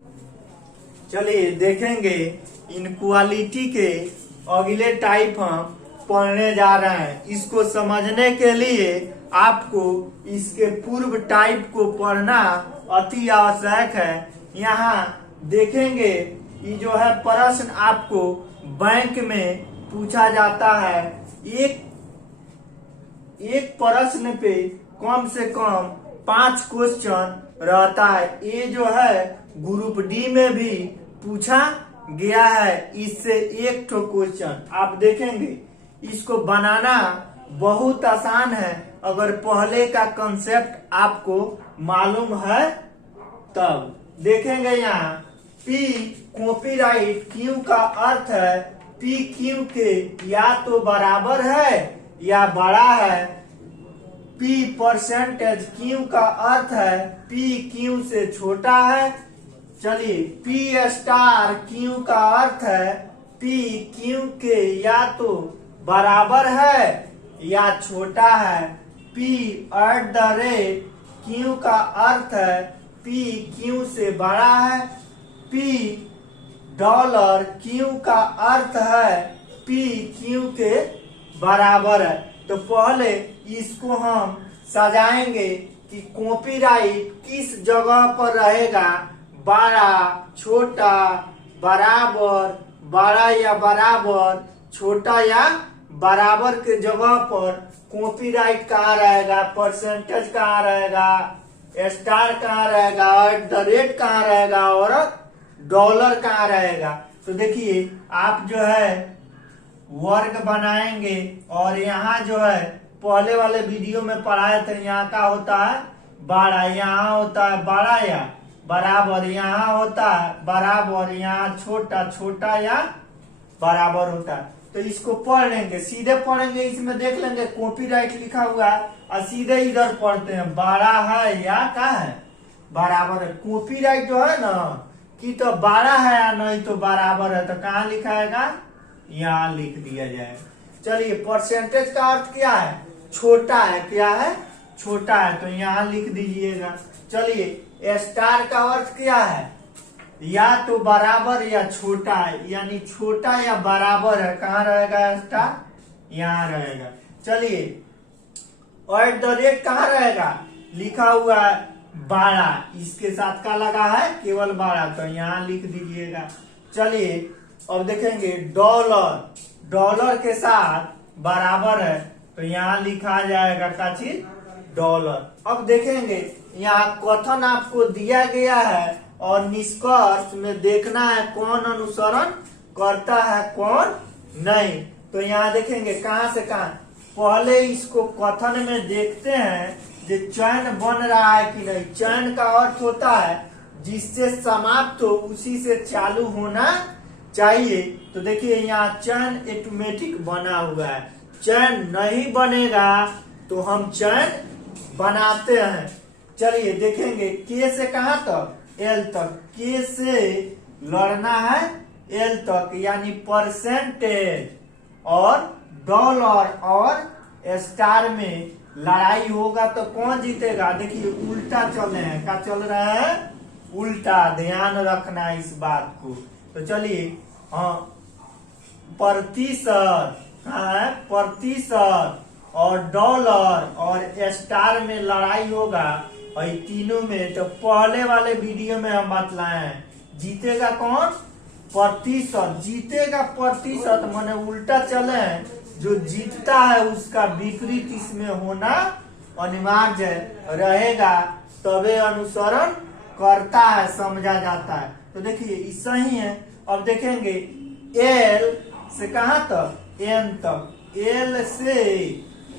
चलिए देखेंगे इनक्वालिटी के अगले टाइप हम पढ़ने जा रहे हैं। इसको समझने के लिए आपको इसके पूर्व टाइप को पढ़ना अति आवश्यक है। यहाँ देखेंगे ये जो है प्रश्न आपको बैंक में पूछा जाता है। एक प्रश्न पे कम से कम 5 क्वेश्चन रहता है। ये जो है ग्रुप डी में भी पूछा गया है। इससे एक ठो क्वेश्चन आप देखेंगे। इसको बनाना बहुत आसान है अगर पहले का कंसेप्ट आपको मालूम है तब। देखेंगे यहाँ पी कॉपीराइट क्यू का अर्थ है पी क्यू के या तो बराबर है या बड़ा है। पी परसेंटेज क्यू का अर्थ है पी क्यू से छोटा है। चलिए पी स्टार क्यू का अर्थ है पी क्यू के या तो बराबर है या छोटा है। P at the rate Q का अर्थ है पी क्यू से बड़ा है। पी डॉलर क्यू का अर्थ है पी क्यू के बराबर है। तो पहले इसको हम सजाएंगे कि कॉपीराइट किस जगह पर रहेगा, बड़ा, छोटा, बराबर, बड़ा या बराबर, छोटा या बराबर के जगह पर कॉपीराइट कहाँ रहेगा, परसेंटेज कहाँ रहेगा, स्टार कहाँ रहेगा, एट द रेट कहाँ रहेगा और डॉलर कहाँ रहेगा। तो देखिए आप जो है वर्ग बनाएंगे और यहाँ जो है पहले वाले वीडियो में पढ़ाए थे। यहाँ का होता है बड़ा, यहाँ होता है बड़ा या बराबर, यहाँ होता है बराबर, यहाँ छोटा, छोटा या बराबर होता है। तो इसको पढ़ लेंगे, सीधे पढ़ेंगे, इसमें देख लेंगे कॉपीराइट लिखा हुआ है और सीधे इधर पढ़ते हैं बड़ा है या क्या है बराबर है। कॉपीराइट जो है ना कि तो बड़ा है या नहीं तो बराबर है, तो कहाँ लिखाएगा, यहाँ लिख दिया जाए। चलिए परसेंटेज का अर्थ क्या है, छोटा है, क्या है, छोटा है, तो यहाँ लिख दीजिएगा। चलिए स्टार का अर्थ क्या है, या तो बराबर या छोटा है, यानी छोटा या बराबर है, कहाँ रहेगा स्टार, यहाँ रहेगा। चलिए एट द रेट कहाँ रहेगा, लिखा हुआ है बड़ा, इसके साथ का लगा है केवल बड़ा, तो यहाँ लिख दीजिएगा। चलिए अब देखेंगे डॉलर, डॉलर के साथ बराबर है, तो यहाँ लिखा जाएगा का चीज डॉलर। अब देखेंगे यहाँ कथन आपको दिया गया है और निष्कर्ष में देखना है कौन अनुसरण करता है कौन नहीं। तो यहाँ देखेंगे कहाँ से कहाँ, पहले इसको कथन में देखते हैं जो चयन बन रहा है कि नहीं। चयन का अर्थ होता है जिससे समाप्त हो उसी से चालू होना चाहिए। तो देखिए यहाँ चयन ऑटोमेटिक बना हुआ है, चयन नहीं बनेगा तो हम चयन बनाते हैं। चलिए देखेंगे के से कहाँ तक, एल तक, के से लड़ना है एल तक, यानी परसेंटेज और डॉलर और स्टार में लड़ाई होगा तो कौन जीतेगा। देखिए उल्टा चल रहे हैं, क्या चल रहा है, उल्टा, ध्यान रखना है इस बात को। तो चलिए हाँ प्रतिशत, हाँ प्रतिशत और डॉलर और स्टार में लड़ाई होगा और तीनों में। तो पहले वाले वीडियो में हम बतलाए हैं जीतेगा कौन, प्रतिशत, जीतेगा प्रतिशत, माने उल्टा चले हैं, जो जीतता है उसका विपरीत इसमें होना अनिवार्य रहेगा, तबे अनुसरण करता है, समझा जाता है। तो देखिए ऐसा ही है। अब देखेंगे एल से कहाँ तक, एन तक, एल से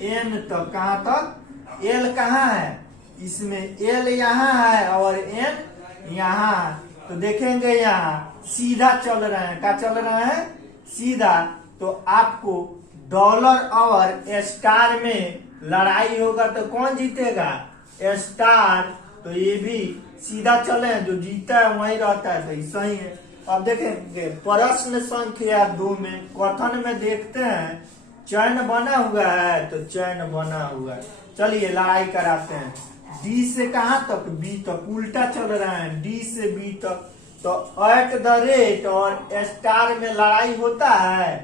एन तक, कहाँ तक, एल कहाँ है, इसमें एल यहाँ है और एन यहाँ। तो देखेंगे यहाँ सीधा चल रहे हैं, क्या चल रहे हैं, सीधा। तो आपको डॉलर और स्टार में लड़ाई होगा तो कौन जीतेगा, स्टार। तो ये भी सीधा चले, जो जीता है वही रहता है, तो ऐसा ही है। अब देखेंगे प्रश्न संख्या 2 में कथन में देखते हैं चयन बना हुआ है, तो चयन बना हुआ है। चलिए लड़ाई कराते हैं। डी से कहाँ तक, बी तक, उल्टा चल रहा है, डी से बी तक, तो एट द रेट और स्टार में लड़ाई होता है?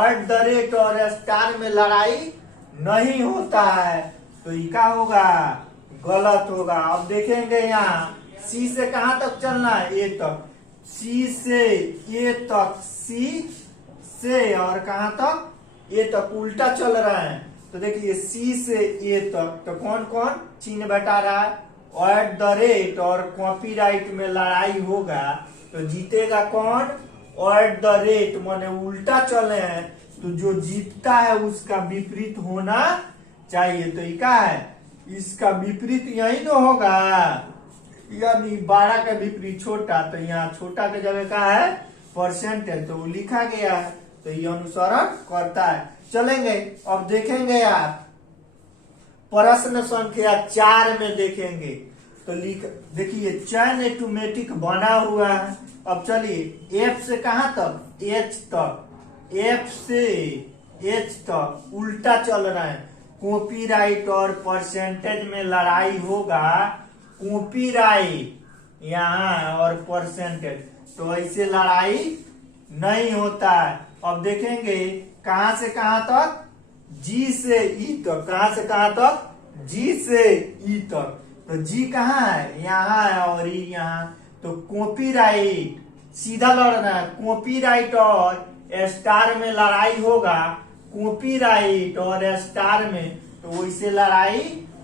एट द रेट और स्टार में लड़ाई नहीं होता है, तो ये क्या होगा? गलत होगा। अब देखेंगे यहाँ सी से कहां तक चलना है? ए तक। सी से ए तक, सी से और कहां तक? ए तक उल्टा चल रहा है। तो देखिए सी से ए तक, तो कौन कौन चिन्ह बता रहा है? एट द रेट और कॉपीराइट में लड़ाई होगा तो जीतेगा कौन? एट द रेट माने उल्टा चले हैं, तो जो जीतता है उसका विपरीत होना चाहिए। तो ये क्या है? इसका विपरीत यही तो होगा, यानी 12 का विपरीत छोटा, तो यहाँ छोटा के जगह का है परसेंटेज, तो वो लिखा गया है, तो ये अनुसरण करता है। चलेंगे अब देखेंगे यार प्रश्न संख्या 4 में देखेंगे, तो देखिए चयन ऑटोमेटिक बना हुआ है। अब चलिए एफ से कहां तक? एच तक। एफ से एच तक उल्टा चल रहा है। कॉपीराइट और परसेंटेज में लड़ाई होगा, कॉपीराइट यहाँ और परसेंटेज, तो ऐसे लड़ाई नहीं होता है। अब देखेंगे कहां से कहां तक? जी से ई तक। कहां से कहां तक? जी से ई तक। तो जी कहाँ है? यहाँ है और ई यहाँ। तो कॉपीराइट सीधा लड़ना है। कॉपीराइट और स्टार में लड़ाई होगा, कॉपीराइट और स्टार में, तो वैसे लड़ाई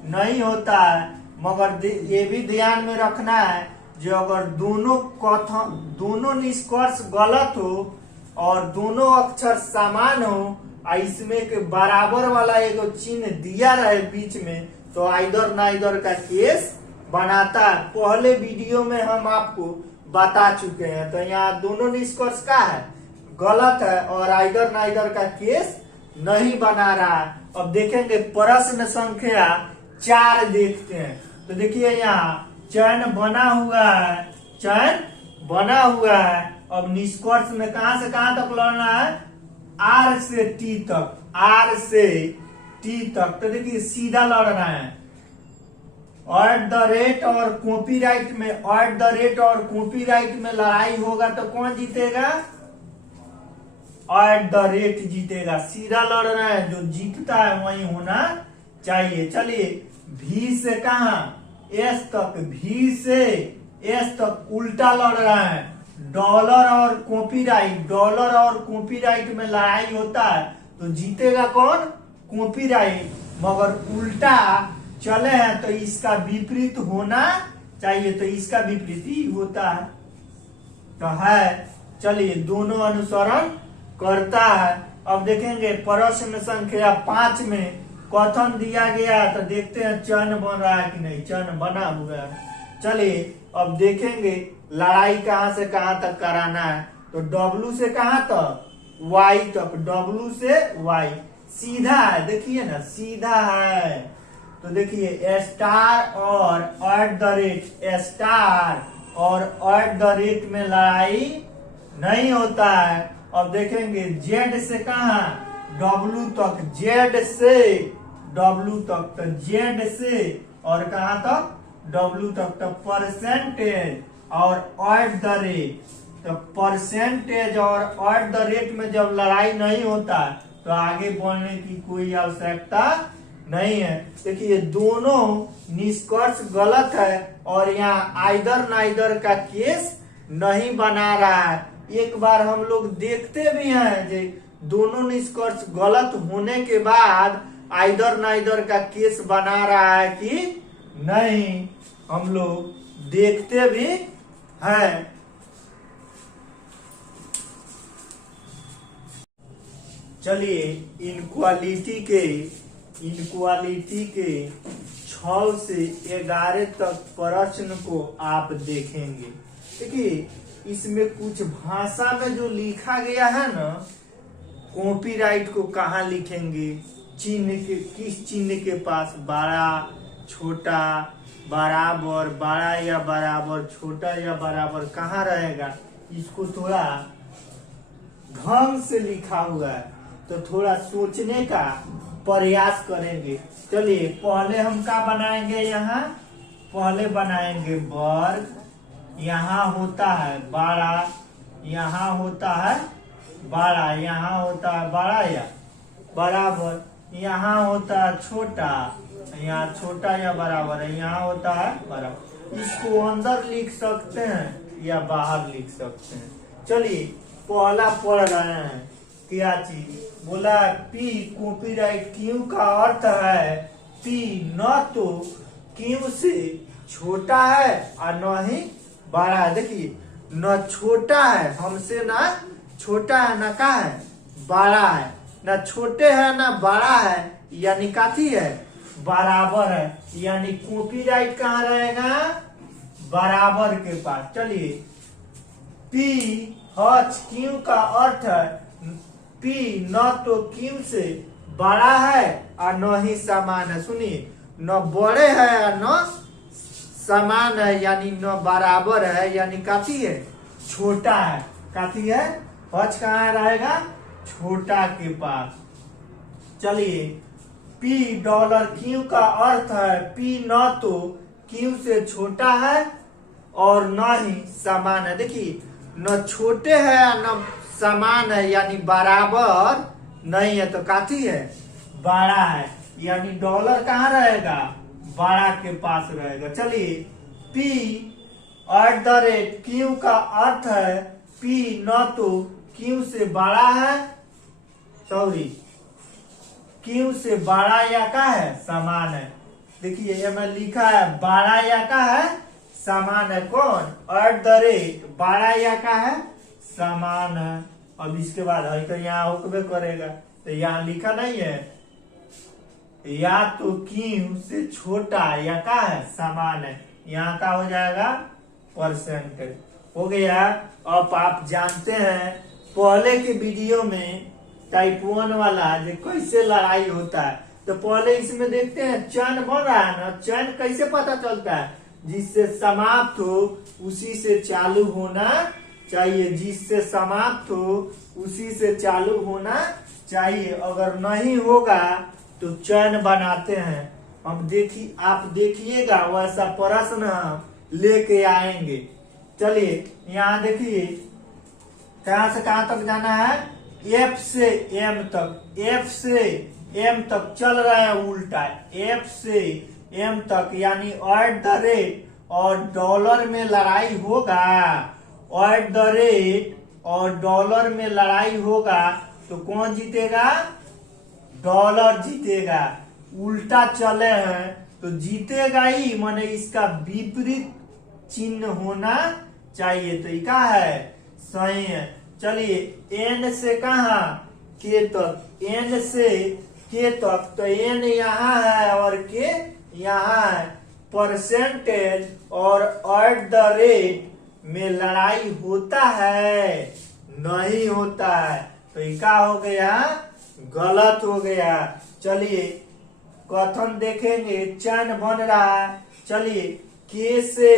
नहीं होता है। मगर ये भी ध्यान में रखना है, जो अगर दोनों निष्कर्ष गलत हो और दोनों अक्षर समान हो, इसमें के बराबर वाला एक चिन्ह दिया रहे बीच में, तो आइदर नाइदर का केस बनाता है। पहले वीडियो में हम आपको बता चुके हैं। तो यहाँ दोनों निष्कर्ष का है गलत है और आइदर नाइदर का केस नहीं बना रहा है। अब देखेंगे प्रश्न संख्या 4 देखते हैं। तो देखिए यहाँ चयन बना हुआ है, चयन बना हुआ है। अब निष्कर्ष में कहां से कहां तक लड़ना है? आर से टी तक, आर से टी तक। तो देखिए सीधा लड़ना है। एट द रेट और कॉपीराइट में, एट द रेट और कॉपीराइट में लड़ाई होगा तो कौन जीतेगा? एट द रेट जीतेगा। सीधा लड़ना है, जो जीतता है वही होना चाहिए। चलिए भी से कहा? एस तक। भी से एस तक उल्टा लड़ रहा है। डॉलर और कॉपीराइट, डॉलर और कॉपीराइट में लड़ाई होता है तो जीतेगा कौन? कॉपीराइट। मगर उल्टा चले हैं तो इसका विपरीत होना चाहिए, तो इसका विपरीत ही होता है, तो है। चलिए दोनों अनुसरण करता है। अब देखेंगे प्रश्न संख्या 5 में कथन दिया गया, तो देखते हैं चयन बन रहा है कि नहीं। चयन बना हुआ है। चलिए अब देखेंगे लड़ाई कहां से कहां तक कराना है। तो डब्लू से कहां तक? वाई तक। डब्लू से वाई सीधा है, देखिए ना सीधा है। तो देखिए स्टार और एट द रेट, स्टार और एट द रेट में लड़ाई नहीं होता है। अब देखेंगे जेड से कहा? डब्लू तक। जेड से डब्लू तक, तो जेड से और कहां तक? डब्लू तक। तो परसेंटेज और एट द रेट, तो परसेंटेज और एट द रेट में जब लड़ाई नहीं होता तो आगे बढ़ने की कोई आवश्यकता नहीं है। देखिए दोनों निष्कर्ष गलत है और यहाँ आइदर नाइदर का केस नहीं बना रहा है। एक बार हम लोग देखते भी हैं कि दोनों निष्कर्ष गलत होने के बाद आइदर नाइदर का केस बना रहा है कि नहीं, हम लोग देखते भी हैं। चलिए इनक्वालिटी के 6 से 11 तक प्रश्न को आप देखेंगे। देखिए इसमें कुछ भाषा में जो लिखा गया है ना, कॉपीराइट को कहाँ लिखेंगे, चिन्ह के किस चिन्ह के पास, बड़ा छोटा बराबर, बड़ा या बराबर, छोटा या बराबर कहाँ रहेगा, इसको थोड़ा ढंग से लिखा हुआ है, तो थोड़ा सोचने का प्रयास करेंगे। चलिए पहले हम क्या बनाएंगे, यहाँ पहले बनाएंगे वर्ग, यहाँ होता है बड़ा, यहाँ होता है बड़ा, यहाँ होता है बड़ा या बराबर, यहाँ होता है छोटा, यहाँ छोटा या बराबर है, यहाँ होता है बराबर। इसको अंदर लिख सकते हैं या बाहर लिख सकते हैं। चलिए पहला पढ़ रहे हैं क्या चीज बोला, पी कॉपीराइट क्यों का अर्थ है पी न तो क्यों से छोटा है और न ही बड़ा है। देखिए न छोटा है हमसे, ना छोटा है ना का है बड़ा है, ना छोटे है ना बड़ा है, यानी काथी है बराबर है, यानी कॉपीराइट कहाँ रहेगा बराबर के पास। चलिए पी हच क्यों का अर्थ है पी न तो क्यों से बड़ा है और न ही समान है। सुनिए न बड़े है और न समान है, यानी न बराबर है, यानी काफी है छोटा है, काफी है हच कहाँ रहेगा छोटा के पास। चलिए पी डॉलर क्यू का अर्थ है पी न तो क्यू से छोटा है और न ही समान है। देखिए न छोटे है न समान है, यानी बराबर नहीं है, तो काफी है बड़ा है, यानी डॉलर कहाँ रहेगा बड़ा के पास रहेगा। चलिए P at the rate Q का अर्थ है पी न तो क्यू से बड़ा है, सॉरी क्यू से बड़ा या का है समान है। देखिए ये में लिखा है बड़ा या का है समान है, कौन एट द रेट बड़ा या का है समान है। अब इसके बाद है तो यहाँ होकबे करेगा, तो यहाँ लिखा नहीं है या तो क्यू से छोटा या का है समान है, यहाँ का हो जाएगा परसेंटेज हो गया। अब आप जानते हैं पहले के वीडियो में टाइप 1 वाला जो कैसे लड़ाई होता है, तो पहले इसमें देखते हैं चयन बन रहा है ना, चयन कैसे पता चलता है जिससे समाप्त हो उसी से चालू होना चाहिए, जिससे समाप्त हो उसी से चालू होना चाहिए, अगर नहीं होगा तो चयन बनाते हैं हम। आप देखिएगा वैसा प्रश्न हम लेके आएंगे। चलिए यहाँ देखिए कहां से कहां तक जाना है एफ से एम तक, एफ से एम तक चल रहा है उल्टा, एफ से एम तक, यानी एट द रेट और डॉलर में लड़ाई होगा, एट द रेट और डॉलर में लड़ाई होगा तो कौन जीतेगा डॉलर जीतेगा। उल्टा चले हैं तो जीतेगा ही, माने इसका विपरीत चिन्ह होना चाहिए, तो ये क्या है सही है। चलिए एन से कहा के तक, एन से के तक, तो एन यहाँ है और के यहाँ है। परसेंटेज और एट द रेट में लड़ाई होता है नहीं होता है, तो ये क्या हो गया गलत हो गया। चलिए कथन देखेंगे चयन बन रहा है। चलिए के से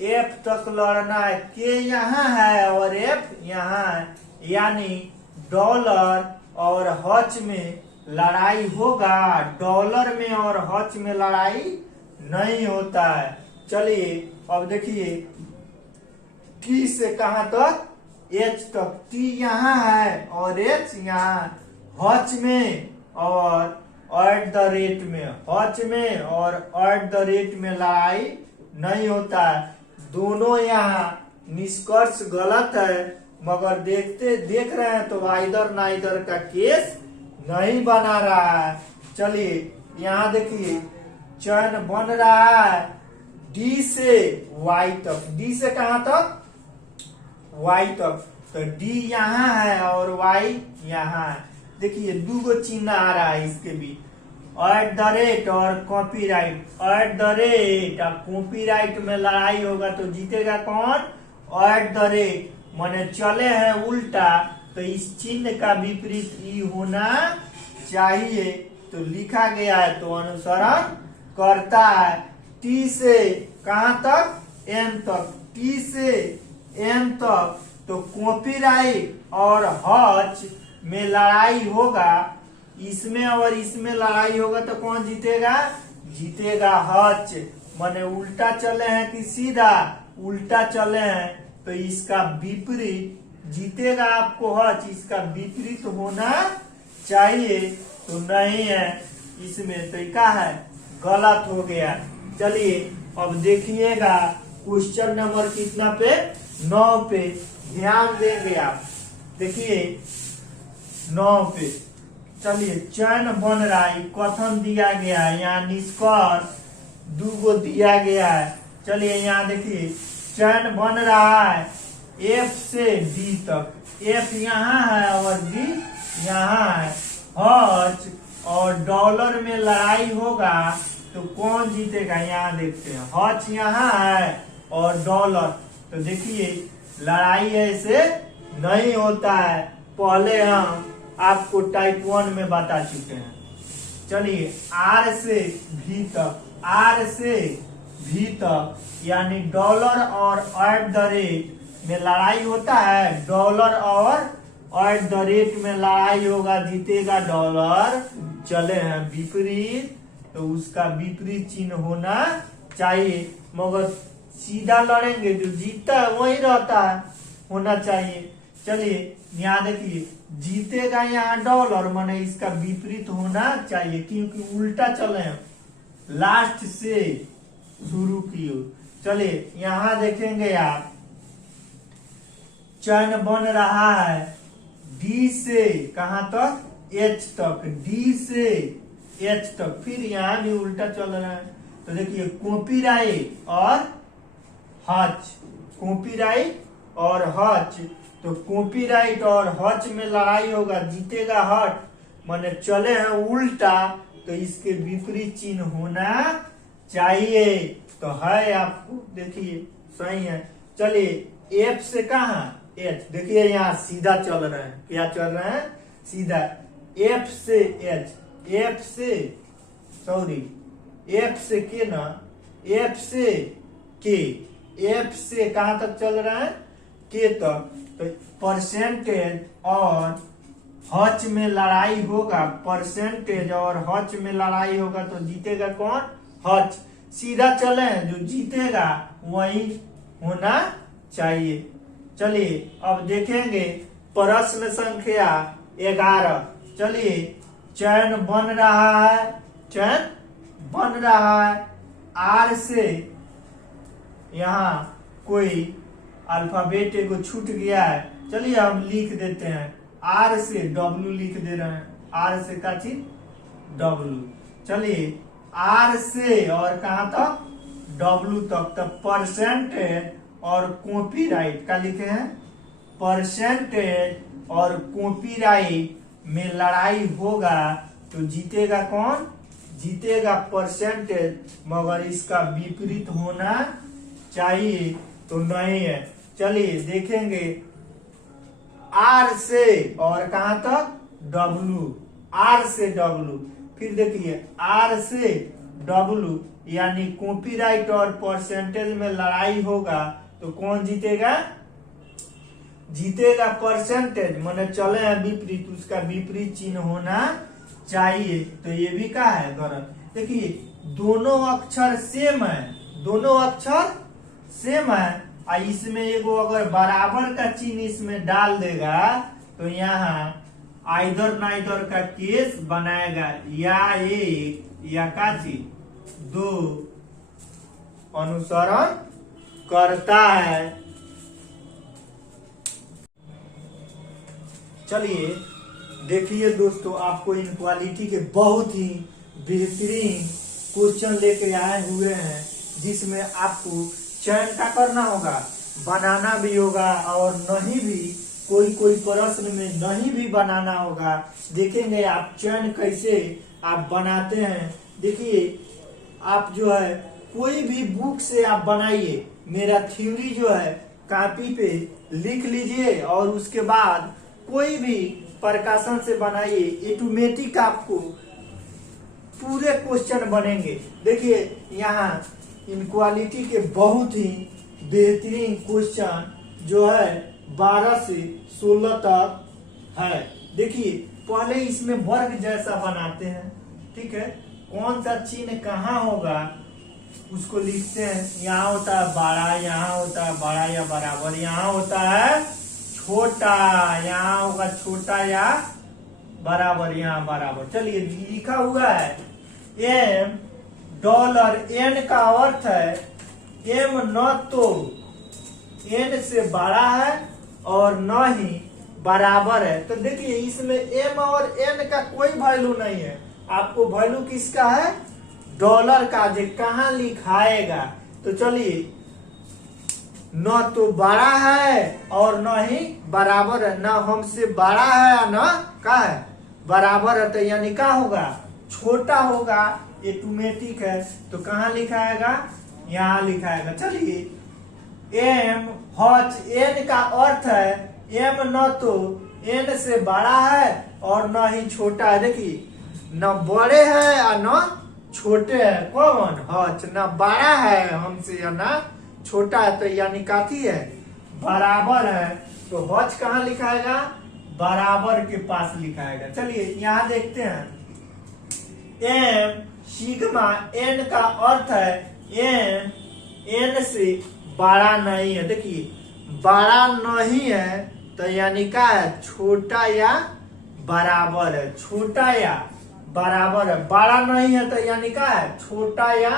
एफ तक लड़ना है, के यहाँ है और एफ यहाँ है, यानी डॉलर और हच में लड़ाई होगा, डॉलर में और हच में लड़ाई नहीं होता है। चलिए अब देखिए टी से कहां तक एच तक, टी यहाँ है और एच यहाँ, हच में और एट द रेट में, हच में और एट द रेट में लड़ाई नहीं होता है। दोनों यहाँ निष्कर्ष गलत है, मगर देख रहे हैं तो आइदर नाइदर का केस नहीं बना रहा है। चलिए यहाँ देखिए चयन बन रहा है डी से वाई तक, डी से कहां तक वाई तक, तो डी यहाँ है और वाई यहाँ है। देखिए दो चिन्ह आ रहा है इसके बीच, एट द रेट और कॉपीराइट, एट द रेट और कॉपीराइट में लड़ाई होगा तो जीतेगा कौन एट द रेट, माने चले हैं उल्टा तो इस चिन्ह का विपरीत ई होना चाहिए, तो लिखा गया है तो अनुसरण करता है। टी से कहां तक एम तक, टी से एम तक, तो कॉपीराइट और हच में लड़ाई होगा, इसमें और इसमें लड़ाई होगा तो कौन जीतेगा जीतेगा हच, माने उल्टा चले हैं कि सीधा, उल्टा चले हैं तो इसका विपरीत जीतेगा आपको हच, इसका विपरीत होना चाहिए, तो नहीं है इसमें, तो क्या है गलत हो गया। चलिए अब देखिएगा क्वेश्चन नंबर कितना पे 9 पे ध्यान देंगे आप, देखिए 9 पे। चलिए चयन बन रहा है, कथन दिया गया है, यहाँ निष्कर्ष 2 गो दिया गया है। चलिए यहाँ देखिए चयन बन रहा है F से D तक, F यहाँ है और D यहाँ है, हच और डॉलर में लड़ाई होगा तो कौन जीतेगा, यहाँ देखते हैं हच यहाँ है और डॉलर, तो देखिए लड़ाई ऐसे नहीं होता है, पहले हम आपको टाइप 1 में बता चुके हैं। चलिए R से V तक, R से V तक यानी डॉलर और एट द रेट में लड़ाई होता है, डॉलर और एट द रेट में लड़ाई होगा, जीतेगा डॉलर, चले हैं विपरीत तो उसका विपरीत चिन्ह होना चाहिए, मगर सीधा लड़ेंगे जो जीतता है वही रहता है, होना चाहिए। चलिए यहाँ देखिए जीतेगा यहाँ डॉलर, माने इसका विपरीत होना चाहिए क्योंकि उल्टा चले हैं, लास्ट से शुरू की ओर। चलिए यहाँ देखेंगे आप चयन बन रहा है डी से कहां तक एच तक, डी से एच तक, फिर यहाँ भी उल्टा चल रहा है, तो देखिए कॉपीराइट और हच, कॉपीराइट और हच, तो कॉपीराइट और हच में लड़ाई होगा, जीतेगा हट, माने चले हैं उल्टा तो इसके विपरीत चिन्ह होना चाहिए, तो है आपको देखिए सही है। चलिए एफ से कहा एच, देखिए यहाँ सीधा चल रहे हैं, क्या चल रहे हैं सीधा, एफ से एच, एफ से सॉरी एफ से के ना, एफ से के, एफ से कहां तक चल रहा है के तक, तो परसेंटेज और हच में लड़ाई होगा, परसेंटेज और हच में लड़ाई होगा तो जीतेगा कौन, हच, सीधा चले जो जीतेगा वही होना चाहिए। चलिए अब देखेंगे प्रश्न संख्या 11। चलिए चयन बन रहा है, चयन बन रहा है आर से, यहाँ कोई अल्फाबेट को छूट गया है, चलिए हम लिख देते हैं, आर से डब्लू लिख दे रहे हैं, आर से का चीज डब्लू, चलिए आर से और कहां तक डब्लू तक, तब परसेंटेज और कॉपीराइट का लिखे हैं, परसेंटेज और कॉपीराइट में लड़ाई होगा तो जीतेगा कौन, जीतेगा परसेंटेज, मगर इसका विपरीत होना चाहिए तो नहीं है। चलिए देखेंगे आर से और कहां तक डब्लू, आर से डब्लू, फिर देखिए आर से डब्लू यानी कॉपीराइट और परसेंटेज में लड़ाई होगा तो कौन जीतेगा, जीतेगा परसेंटेज, माने चले हैं विपरीत, उसका विपरीत चिन्ह होना चाहिए, तो ये भी क्या है गलत। देखिए दोनों अक्षर सेम है, दोनों अक्षर सेम है, और इसमें एगो अगर बराबर का चिन्ह इसमें डाल देगा तो यहाँ आइदर नाइदर का केस बनाएगा, या एक या का चीज दो अनुसरण करता है। चलिए देखिए दोस्तों, आपको इनक्वालिटी के बहुत ही बेहतरीन क्वेश्चन लेके आए हुए हैं, जिसमें आपको चयन का करना होगा, बनाना भी होगा और नहीं भी, कोई कोई प्रश्न में नहीं भी बनाना होगा। देखेंगे आप चयन कैसे आप बनाते हैं। देखिए आप जो है कोई भी बुक से आप बनाइए, मेरा थ्योरी जो है कॉपी पे लिख लीजिए और उसके बाद कोई भी प्रकाशन से बनाइए, ऑटोमेटिक आपको पूरे क्वेश्चन बनेंगे। देखिए यहाँ इनक्वालिटी के बहुत ही बेहतरीन क्वेश्चन जो है 12 से 16 तक है। देखिए पहले इसमें वर्ग जैसा बनाते हैं, ठीक है, कौन सा चिन्ह कहाँ होगा, उसको लिखते हैं। यहाँ होता है बड़ा, यहाँ होता है बड़ा या बराबर, यहाँ होता है छोटा, यहाँ होगा छोटा या बराबर, यहाँ बराबर। चलिए लिखा हुआ है एम डॉलर, एन का अर्थ है एम न तो एन से बड़ा है और न ही बराबर है। तो देखिए इसमें एम और एन का कोई वैल्यू नहीं है। आपको वैल्यू किसका है? डॉलर का। जो कहाँ लिखाएगा? तो चलिए न तो बड़ा है और न ही बराबर है, न हमसे बड़ा है न का है बराबर है, तो यानी क्या होगा? छोटा होगा। ऑटोमेटिक है, तो कहाँ लिखाएगा? यहाँ लिखाएगा। चलिए एम हच, एन का अर्थ है एम न तो एन से बड़ा है और न ही छोटा है। देखिए न बड़े है और न छोटे है। कौन? हच। न बड़ा है हमसे या न छोटा है, तो यानी काफी है बराबर है। तो हच कहाँ लिखाएगा? बराबर के पास लिखाएगा। चलिए यहाँ देखते हैं एम सिग्मा, एन का अर्थ है एम एन से बड़ा नहीं है। देखिए बड़ा नहीं है तो यानी क्या है? छोटा या बराबर है। छोटा या बराबर है। बड़ा नहीं है तो यानी क्या है? छोटा या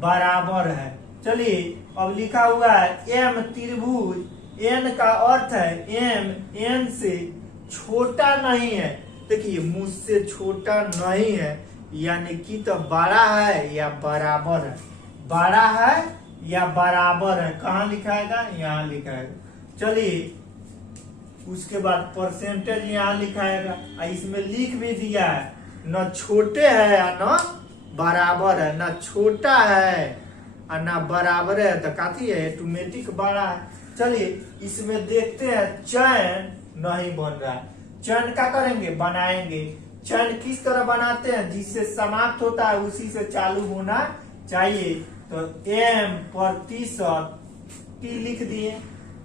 बराबर है। चलिए अब लिखा हुआ है एम त्रिभुज, एन का अर्थ है एम एन से छोटा नहीं है। देखिए मुझसे छोटा नहीं है यानी कि तो बड़ा है या बराबर है। बड़ा है या बराबर है, कहाँ लिखाएगा? यहाँ लिखाएगा। चलिए उसके बाद परसेंटेज यहाँ लिखाएगा। इसमें लिख भी दिया है न छोटे है न बराबर है, न छोटा है और न बराबर है, तो काफी है ऑटोमेटिक बड़ा है। चलिए इसमें देखते हैं चयन नहीं बन रहा है। चयन क्या करेंगे? बनाएंगे। चयन किस तरह बनाते हैं? जिससे समाप्त होता है उसी से चालू होना चाहिए। तो एम प्रतिशत टी लिख दिए,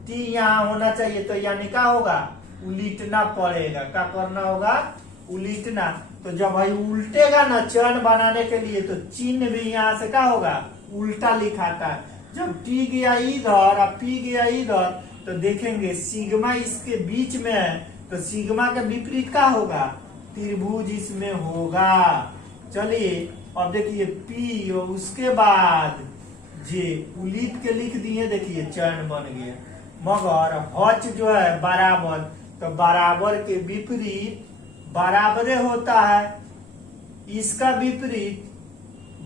टी यहाँ होना चाहिए, तो यानी क्या होगा? उलटना पड़ेगा। क्या करना होगा? उलटना। तो जब भाई उल्टेगा ना चयन बनाने के लिए, तो चिन्ह भी यहाँ से क्या होगा? उल्टा लिखाता है। जब टी गया इधर और पी गया इधर, तो देखेंगे सिग्मा इसके बीच में है, तो सिग्मा के विपरीत क्या होगा? त्रिभुज इसमें होगा। चलिए अब देखिए पी और उसके बाद जे उलिट के लिख दिए। देखिए चयन बन गया। मगर हच जो है बराबर, तो बराबर के विपरीत बराबरे होता है। इसका विपरीत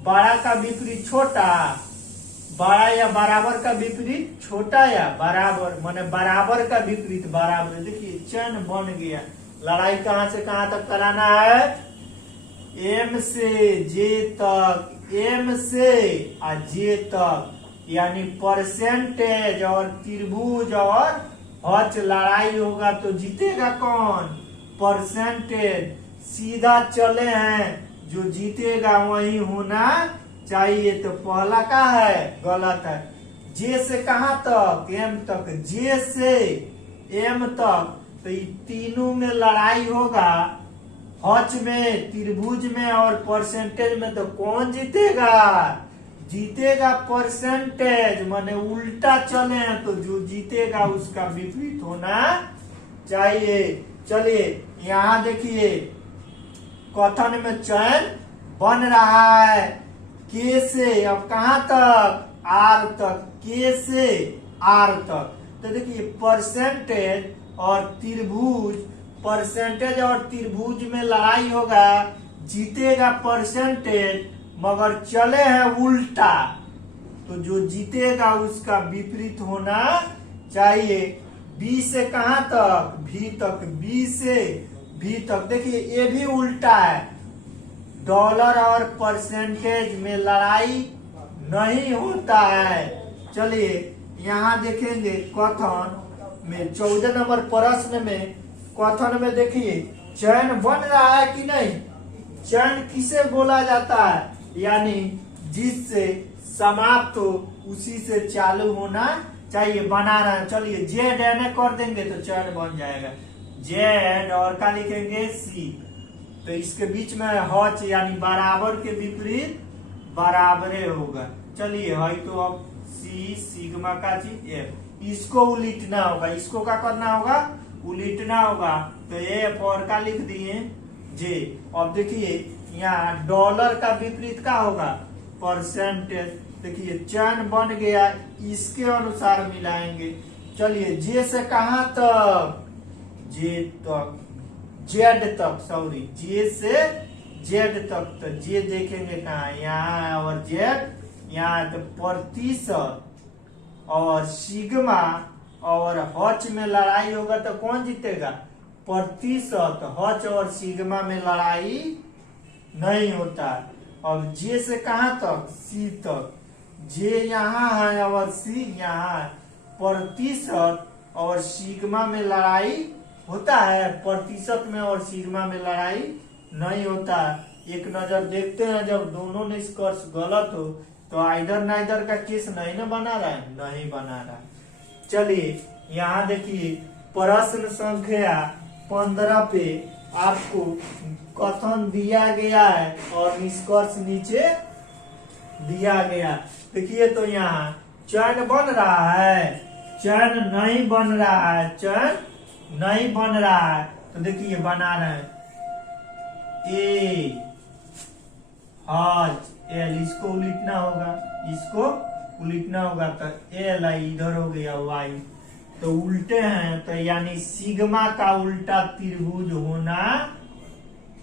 बड़ा का विपरीत छोटा, बड़ा या बराबर का विपरीत छोटा या बराबर, माने बराबर का विपरीत बराबर। देखिए चयन बन गया। लड़ाई कहां से कहां तक कराना है? एम से जे तक, एम से और जे तक, यानी परसेंटेज और त्रिभुज और हच लड़ाई होगा तो जीतेगा कौन? परसेंटेज। सीधा चले हैं, जो जीतेगा वही होना चाहिए। तो पहला का है? गलत है। जे से कहां तक? एम तक। जे से एम तक, तो ये तीनों में लड़ाई होगा। हच में, त्रिभुज में और परसेंटेज में, तो कौन जीतेगा? जीतेगा परसेंटेज। माने उल्टा चले हैं तो जो जीतेगा उसका विपरीत होना चाहिए। चलिए यहाँ देखिए कथन में चयन बन रहा है के से अब कहां तक? आर तक। के से आर तक। तो देखिए परसेंटेज और त्रिभुज, परसेंटेज और त्रिभुज में लड़ाई होगा। जीतेगा परसेंटेज, मगर चले हैं उल्टा, तो जो जीतेगा उसका विपरीत होना चाहिए। बी से कहां तक? भी तक। बी से भी तक। देखिए ये भी उल्टा है। डॉलर और परसेंटेज में लड़ाई नहीं होता है। चलिए यहाँ देखेंगे कथन में 14 नंबर प्रश्न में, कथन में देखिए चयन बन रहा है कि नहीं? चयन किसे बोला जाता है? यानी जिससे समाप्त हो उसी से चालू होना चाहिए। बना रहा है। चलिए जेड एन कर देंगे तो चयन बन जाएगा। जेड और क्या लिखेंगे? सी। तो इसके बीच में हच यानी बराबर के विपरीत बराबरे होगा। चलिए है तो अब सी सिग्मा का चीज एफ, इसको उलिटना होगा, इसको क्या करना होगा, उलिटना होगा। तो एफ और का लिख दिए जे। अब देखिए यहाँ डॉलर का विपरीत क्या होगा, परसेंटेज। देखिए चैन बन गया, इसके अनुसार मिलाएंगे। चलिए जे से कहां तक, जे तक, जेड तक, सॉरी जे से जेड तक। तो जे देखेंगे कहा, यहाँ और जेड यहाँ। तो प्रतिशत और सिग्मा और हच में लड़ाई होगा तो कौन जीतेगा, प्रतिशत। हच और सिग्मा में लड़ाई नहीं होता। अब जे से कहां तक, सी तक। जे यहाँ है और सी यहाँ है। प्रतिशत और सिग्मा में लड़ाई होता है, प्रतिशत में और सिग्मा में लड़ाई नहीं होता। एक नजर देखते हैं, जब दोनों निष्कर्ष गलत हो तो आइदर नाइदर का केस नहीं ना बना रहा है, नहीं बना रहा। चलिए यहाँ देखिए प्रश्न संख्या 15 पे आपको कथन दिया गया है और निष्कर्ष नीचे दिया गया। देखिए तो यहाँ चैन बन रहा है, चैन नहीं बन रहा है, चैन नहीं बन रहा है। तो देखिए बना रहे हैं ए हज एल, इसको उलिटना होगा, इसको उलिटना होगा। तो एल इधर हो गया वाई, तो उल्टे हैं तो यानी सिग्मा का उल्टा त्रिभुज होना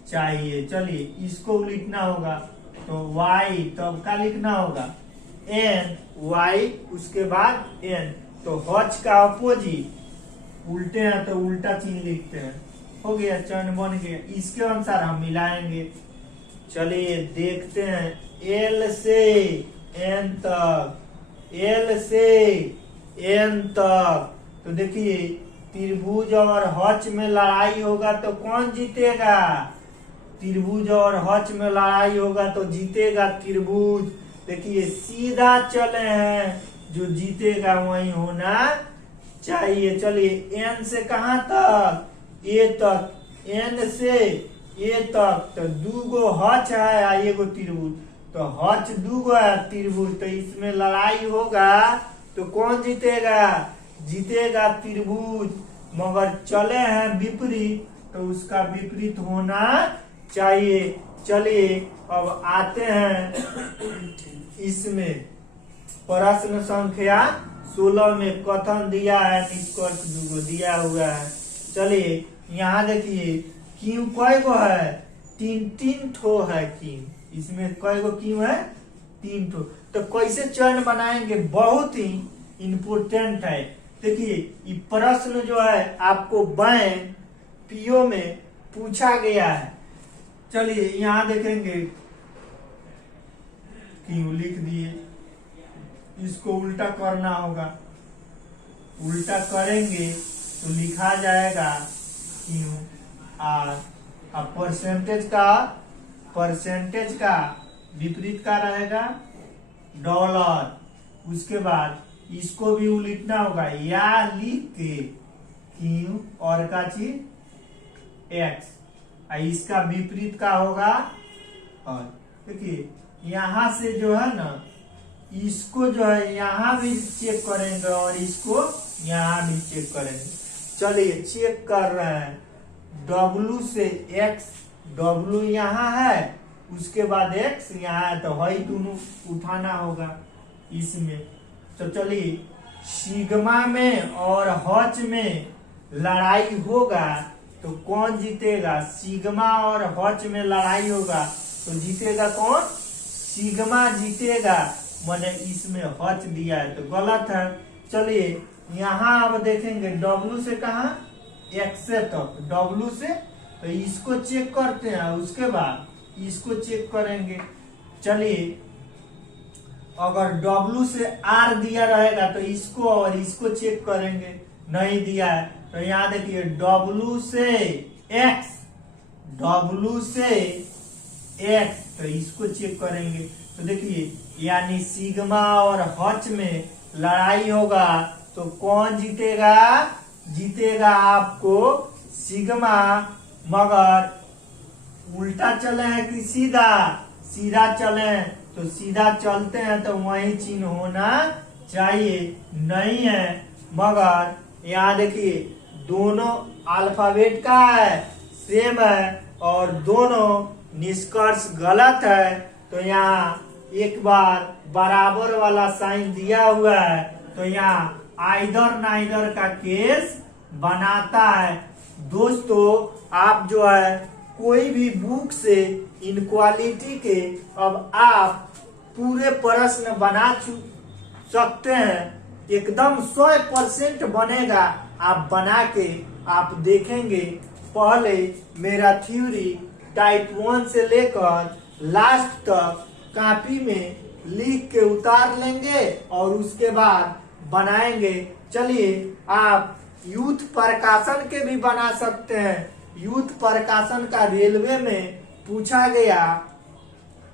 चाहिए। चलिए इसको उलिटना होगा तो वाई, तब का लिखना होगा एन वाई, उसके बाद एन। तो हज का अपोजिट उल्टे हैं तो उल्टा चीज लिखते हैं। हो गया, चैन बन गया। इसके अनुसार हम मिलाएंगे। चलिए देखते हैं, एल से एन तक, एल से एन तक। तो देखिए त्रिभुज और हच में लड़ाई होगा तो कौन जीतेगा, त्रिभुज और हच में लड़ाई होगा तो जीतेगा त्रिभुज। देखिए सीधा चले हैं, जो जीतेगा वही होना चाहिए। चलिए एन से कहां तक, ए तक, एन से ए तक। तो दूगो हच है, एगो त्रिभुज। तो हच दूगो है, त्रिभुज। तो इसमें लड़ाई होगा तो कौन जीतेगा, जीतेगा त्रिभुज। मगर चले हैं विपरीत तो उसका विपरीत होना चाहिए। चलिए अब आते हैं इसमें प्रश्न संख्या 16 में कथन दिया है, निष्कर्ष दूगो दिया हुआ है। चलिए यहाँ देखिए क्यों कई गो है, तीन तीन ठो है क्यों। इसमें कई गो क्यों है, तीन ठो। तो कैसे चैन बनाएंगे, बहुत ही इम्पोर्टेंट है। देखिए ये प्रश्न जो है आपको बैंक पीओ में पूछा गया है। चलिए यहाँ देखेंगे क्यों लिख दिए, इसको उल्टा करना होगा। उल्टा करेंगे तो लिखा जाएगा क्यों आर। अब परसेंटेज का विपरीत का रहेगा डॉलर। उसके बाद इसको भी उलिटना होगा, या लिख के क्यों और का चीज एक्स, इसका विपरीत का होगा और। देखिए यहां से जो है ना, इसको जो है यहाँ भी चेक करेंगे और इसको यहाँ भी चेक करेंगे। चलिए चेक कर रहे हैं, W से X, W यहाँ है, उसके बाद X यहाँ है, तो वही दोनों उठाना होगा इसमें। तो चलिए सिग्मा में और हच में लड़ाई होगा तो कौन जीतेगा, सिग्मा और हच में लड़ाई होगा तो जीतेगा कौन, सिग्मा जीतेगा। मैंने इसमें हच दिया है तो गलत है। चलिए यहाँ अब देखेंगे W से कहा, X से तक, W से। तो इसको चेक करते हैं, उसके बाद इसको चेक करेंगे। चलिए अगर W से R दिया रहेगा तो इसको और इसको चेक करेंगे, नहीं दिया है तो यहाँ देखिए W से X, W से X, तो इसको चेक करेंगे। तो देखिए यानी सिग्मा और हच में लड़ाई होगा तो कौन जीतेगा, जीतेगा आपको सिग्मा। मगर उल्टा चले हैं कि सीधा, सीधा चले तो सीधा चलते हैं तो वही चिन्ह होना चाहिए, नहीं है। मगर यहाँ देखिए दोनों अल्फाबेट का है, सेम है, और दोनों निष्कर्ष गलत है। तो यहाँ एक बार बराबर वाला साइन दिया हुआ है, तो यहाँ आइदर नाइदर का केस बनाता है। दोस्तों आप जो है कोई भी बुक से इनक्वालिटी के अब आप पूरे प्रश्न बना सकते हैं, एकदम 100% बनेगा। आप बना के आप देखेंगे, पहले मेरा थ्योरी टाइप 1 से लेकर लास्ट तक कॉपी में लिख के उतार लेंगे और उसके बाद बनाएंगे। चलिए आप यूथ प्रकाशन के भी बना सकते हैं। यूथ प्रकाशन का रेलवे में पूछा गया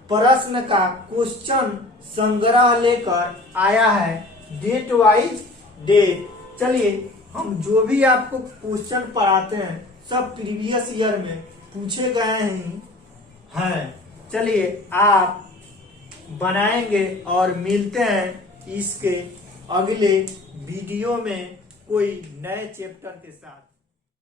प्रश्न का क्वेश्चन संग्रह लेकर आया है, डेट वाइज डेट। चलिए हम जो भी आपको क्वेश्चन पढ़ाते हैं सब प्रीवियस ईयर में पूछे गए हैं। चलिए आप बनाएंगे और मिलते हैं इसके अगले वीडियो में कोई नए चैप्टर के साथ।